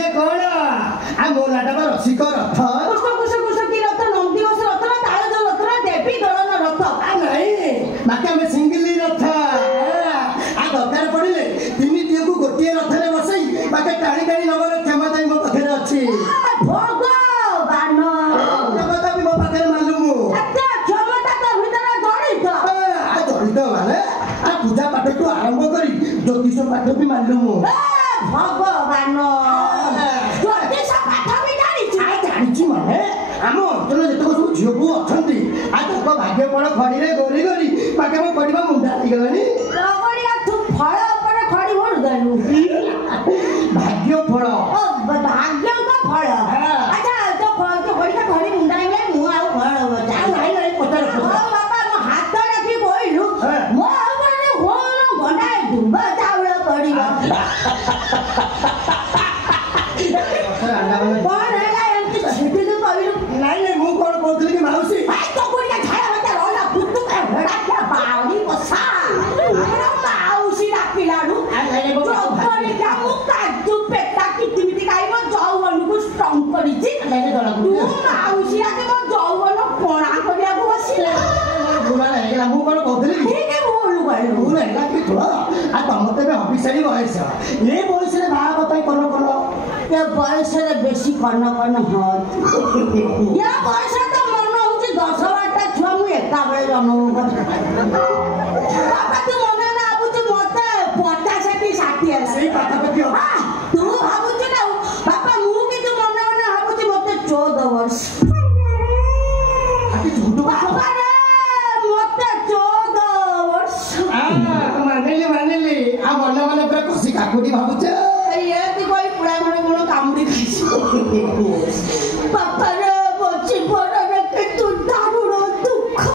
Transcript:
ये कौन आ मो नाटा बा रसिक रथ कुछ की रथ नंदी बस रथ ना ताल जो रथ ना देवी दलन रथ आ नहीं बाकी में सिंगली रथ आ दरकार पड़िले तिनी टियकु गोटिए रथरे बसई बाकी टाणी टाणी नगर क्षमता मो पाखरे अछि भगवान क्षमता भी मो पाखरे मालूम एते क्षमता तो भीतर जड़ित आ जड़ित माने आ पूजा पाठ टू आरंभ करी ज्योतिष पाठ भी मालूम भगवान ज्योतिष पाठ भी जानी माने आम अंचल जितक सब झील को अच्छा आज भाग्य फल खड़ी गोरी गोरी बाकी मैं पढ़ा मुंडा गलानी तू फल खड़ी भर देलु भाग्य फल भाग्य का फल अच्छा तो फल तो खड़ी खड़ी मुंडा गले मु आ फल बता नहीं नहीं पता बाबा मो हाथ रखी कहलु मो आने होन गंडा दुबा चावल पड़िबा कौन हैला एमती छिटी दे कहलु नहीं नहीं मु कोन कहतली कि माउसी भाई तो कोडिया छाया मत रोला पुत्तु का भेड़ा क्या बावली पसा माउसी डाकिलाडू चोकरी क्या मुक्का चुपे ताकि तिमिति खाइबो जौवन को स्ट्रॉंग करिछि नहीं दला तू माउसी आके मो जौवन कोणा करिया को बसिले बुला नहीं मु कोन कहतली ठीक है बोलु कहलु मु नहीं लागी थोड़ा आ तम तबे अफिसरी बयस ए बयस रे बाहा बताई कोन कोन ये बयस रे बेसी कर्ण हो या बयस तो मन होची 10 12टा छुआ मु एका बेले जन्म कर बाबा तू मन ना आबुच मते 50 60 सही पाठा पति तू भाबुच ना बाबा मु कि तू मन ना आबुच मते 14 वर्ष आके झूठ बाबा रे मते 14 वर्ष मानिली आ मन मन पूरा खुशी काकुडी भाबुच ये ती कोई पुरा मन कामुडी खाइछ